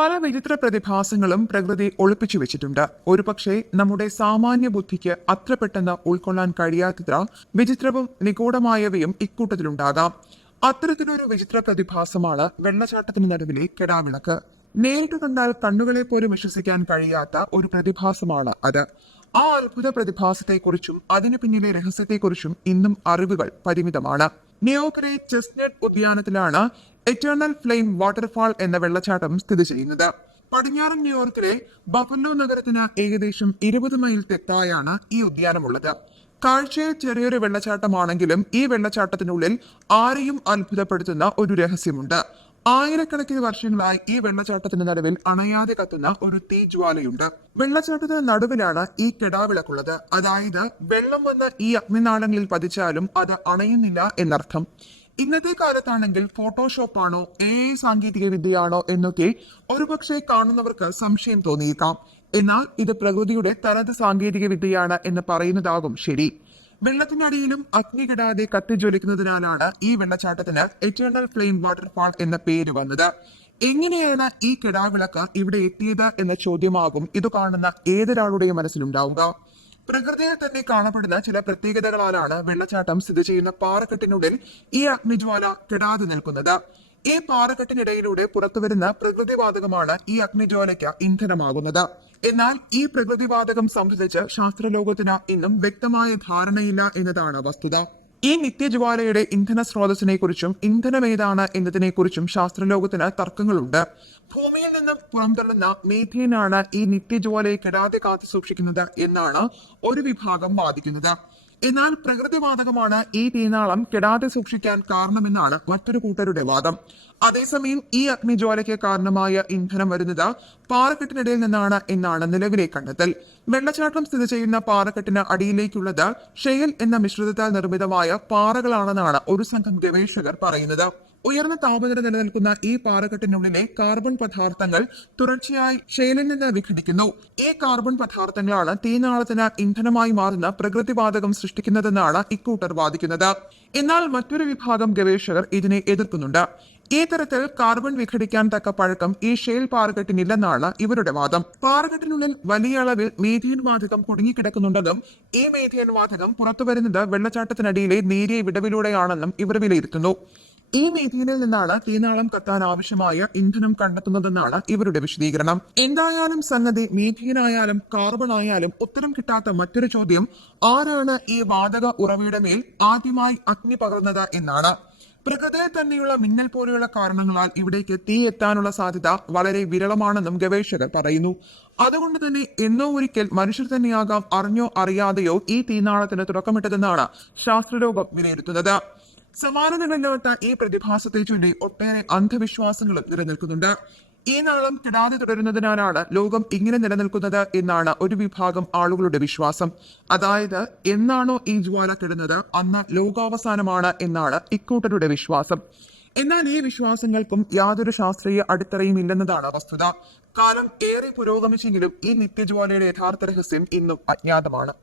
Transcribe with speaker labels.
Speaker 1: പല വിചിത്ര പ്രതിഭാസങ്ങളും പ്രകൃതി ഒളിപ്പിച്ചു വെച്ചിട്ടുണ്ട്. ഒരുപക്ഷെ നമ്മുടെ സാമാന്യ ബുദ്ധിക്ക് അത്ര പെട്ടെന്ന് ഉൾക്കൊള്ളാൻ കഴിയാത്തത്ര വിചിത്രവും നിഗൂഢമായവയും ഇക്കൂട്ടത്തിലുണ്ടാകാം. അത്തരത്തിലൊരു വിചിത്ര പ്രതിഭാസമാണ് വെള്ളച്ചാട്ടത്തിന് നടുവിലെ കെടാവിളക്ക്. നേരിട്ട് കണ്ടാൽ കണ്ണുകളെ പോലും വിശ്വസിക്കാൻ കഴിയാത്ത ഒരു പ്രതിഭാസമാണ് അത്. ആ അത്ഭുത പ്രതിഭാസത്തെക്കുറിച്ചും അതിനു പിന്നിലെ രഹസ്യത്തെക്കുറിച്ചും ഇന്നും അറിവുകൾ പരിമിതമാണ്. നിയോക്കരെ ചെസ്നട്ട് ഉദ്യാനത്തിലാണ് എറ്റേണൽ ഫ്ലെയിം വാട്ടർഫാൾ എന്ന വെള്ളച്ചാട്ടം സ്ഥിതി ചെയ്യുന്നത്. പടിഞ്ഞാറൻ ന്യൂയോർക്കിലെ ബഫല്ലോ നഗരത്തിന് ഏകദേശം ഇരുപത് മൈൽ തെത്തായാണ് ഈ ഉദ്യാനമുള്ളത്. കാഴ്ചയിൽ ചെറിയൊരു വെള്ളച്ചാട്ടമാണെങ്കിലും ഈ വെള്ളച്ചാട്ടത്തിനുള്ളിൽ ആരെയും അത്ഭുതപ്പെടുത്തുന്ന ഒരു രഹസ്യമുണ്ട്. ആയിരക്കണക്കിന് വർഷങ്ങളായി ഈ വെള്ളച്ചാട്ടത്തിന് നടുവിൽ അണയാതെ കത്തുന്ന ഒരു തീജ്വാലയുണ്ട്. വെള്ളച്ചാട്ടത്തിന് നടുവിലാണ് ഈ കെടാവിളക്കുള്ളത്. അതായത് വെള്ളം വന്ന് ഈ അഗ്നിനാളങ്ങളിൽ പതിച്ചാലും അത് അണയുന്നില്ല എന്നർത്ഥം. ഇന്നത്തെ കാലത്താണെങ്കിൽ ഫോട്ടോഷോപ്പ് ആണോ ഐ സാങ്കേതിക വിദ്യയാണോ എന്നൊക്കെ ഒരുപക്ഷെ കാണുന്നവർക്ക് സംശയം തോന്നിയേക്കാം. എന്നാൽ ഇത് പ്രകൃതിയുടെ തനത് സാങ്കേതിക വിദ്യയാണ് എന്ന് പറയുന്നതാകും ശരി. വെള്ളത്തിനടിയിലും അഗ്നി കിടാതെ കത്തിജ്വലിക്കുന്നതിനാലാണ് ഈ വെള്ളച്ചാട്ടത്തിന് എറ്റേണൽ ഫ്ലെയിം വാട്ടർഫാൾ എന്ന പേര് വന്നത്. എങ്ങനെയാണ് ഈ കിടാവിളക്ക് ഇവിടെ എത്തിയത് എന്ന ചോദ്യമാകും. ഇത് കാണുന്ന ഏതൊരാളുടെയും മനസ്സിലുണ്ടാവുക? പ്രകൃതിയിൽ തന്നെ കാണപ്പെടുന്ന ചില പ്രത്യേകതകളാലാണ് വെള്ളച്ചാട്ടം സ്ഥിതി ചെയ്യുന്ന പാറക്കെട്ടിനുള്ളിൽ ഈ അഗ്നിജ്വാല കെടാതെ നിൽക്കുന്നത്. ഈ പാറക്കെട്ടിനിടയിലൂടെ പുറത്തുവരുന്ന പ്രകൃതിവാതകമാണ് ഈ അഗ്നിജ്വാലയ്ക്ക് ഇന്ധനമാകുന്നത്. എന്നാൽ ഈ പ്രകൃതിവാതകം സംബന്ധിച്ച് ശാസ്ത്രലോകത്തിന് ഇന്നും വ്യക്തമായ ധാരണയില്ല എന്നതാണ് വസ്തുത. ഈ നിത്യജ്വാലയുടെ ഇന്ധന സ്രോതസ്സിനെ കുറിച്ചും ഇന്ധനം ഏതാണ് എന്നതിനെക്കുറിച്ചും ശാസ്ത്രലോകത്തിന് തർക്കങ്ങളുണ്ട്. ഭൂമിയിൽ നിന്നും പുറംതള്ളുന്ന മീഥേനാണ് ഈ നിത്യജ്വാലയെ കെടാതെ കാത്തു സൂക്ഷിക്കുന്നത് എന്നാണ് ഒരു വിഭാഗം വാദിക്കുന്നത്. എന്നാൽ പ്രകൃതിവാതകമാണ് ഈ തീനാളം കെടാതെ സൂക്ഷിക്കാൻ കാരണമെന്നാണ് മറ്റൊരു കൂട്ടരുടെ വാദം. അതേസമയം ഈ അഗ്നിജ്വാലയ്ക്ക് കാരണമായ ഇന്ധനം വരുന്നത് പാറക്കെട്ടിനിടയിൽ നിന്നാണ് എന്നാണ് നിലവിലെ കണ്ടെത്തൽ. വെള്ളച്ചാട്ടം സ്ഥിതി ചെയ്യുന്ന പാറക്കെട്ടിന് അടിയിലേക്കുള്ളത് ഷെയൽ എന്ന മിശ്രിതത്താൽ നിർമ്മിതമായ പാറകളാണെന്നാണ് ഒരു സംഘം ഗവേഷകർ പറയുന്നത്. ഉയർന്ന താപനില നിലനിൽക്കുന്ന ഈ പാറക്കെട്ടിനുള്ളിലെ കാർബൺ പദാർത്ഥങ്ങൾ തുടർച്ചയായി ഷെയിലിൽ നിന്ന് വിഘടിക്കുന്നു. ഈ കാർബൺ പദാർത്ഥങ്ങളാണ് തീനാളത്തിന് ഇന്ധനമായി മാറുന്ന പ്രകൃതിവാതകം സൃഷ്ടിക്കുന്നതെന്നാണ് ഇക്കൂട്ടർ വാദിക്കുന്നത്. എന്നാൽ മറ്റൊരു വിഭാഗം ഗവേഷകർ ഇതിനെ എതിർക്കുന്നുണ്ട്. ഈ തരത്തിൽ കാർബൺ വിഘടിക്കാൻ തക്ക പഴക്കം ഈ ഷെയിൽ പാറകെട്ടിനില്ലെന്നാണ് ഇവരുടെ വാദം. പാറകെട്ടിനുള്ളിൽ വലിയ അളവിൽ മീഥേൻ വാതകം കുടുങ്ങിക്കിടക്കുന്നുണ്ടെന്നും ഈ മീഥേൻ വാതകം പുറത്തുവരുന്നത് വെള്ളച്ചാട്ടത്തിനടിയിലെ നേരിയ വിടവിലൂടെയാണെന്നും ഇവർ വിലയിരുത്തുന്നു. ഈ മീഥേനിൽ നിന്നാണ് തീനാളം കത്താൻ ആവശ്യമായ ഇന്ധനം കണ്ടെത്തുന്നതെന്നാണ് ഇവരുടെ വിശദീകരണം. എന്തായാലും സംഗതി മീഥേനായാലും കാർബൺ ആയാലും ഉത്തരം കിട്ടാത്ത മറ്റൊരു ചോദ്യം ആരാണ് ഈ വാതക ഉറവയുടെ മേൽ ആദ്യമായി അഗ്നി പകർന്നത് എന്നാണ്. പ്രകൃതിയിൽ തന്നെയുള്ള മിന്നൽ പോലെയുള്ള കാരണങ്ങളാൽ ഇവിടേക്ക് തീ എത്താനുള്ള സാധ്യത വളരെ വിരളമാണെന്നും ഗവേഷകർ പറയുന്നു. അതുകൊണ്ട് തന്നെ എന്നോ ഒരിക്കൽ മനുഷ്യർ തന്നെയാകാം അറിഞ്ഞോ അറിയാതെയോ ഈ തീനാളത്തിന് തുടക്കമിട്ടതെന്നാണ് ശാസ്ത്രലോകം വിലയിരുത്തുന്നത്. സമാനതകളില്ലാത്ത ഈ പ്രതിഭാസത്തെ ചൊല്ലി ഒട്ടേറെ അന്ധവിശ്വാസങ്ങളും നിലനിൽക്കുന്നുണ്ട്. ഈ നാളം കിടാതെ തുടരുന്നതിനാലാണ് ലോകം ഇങ്ങനെ നിലനിൽക്കുന്നത് എന്നാണ് ഒരു വിഭാഗം ആളുകളുടെ വിശ്വാസം. അതായത് എന്നാണോ ഈ ജ്വാല കിടുന്നത്? അന്ന് ലോകാവസാനമാണ് എന്നാണ് ഇക്കൂട്ടരുടെ വിശ്വാസം. എന്നാൽ ഈ വിശ്വാസങ്ങൾക്കും യാതൊരു ശാസ്ത്രീയ അടിത്തറയും ഇല്ലെന്നതാണ് വസ്തുത. കാലം ഏറെ പുരോഗമിച്ചെങ്കിലും ഈ നിത്യജ്വാലയുടെ യഥാർത്ഥ രഹസ്യം ഇന്നും അജ്ഞാതമാണ്.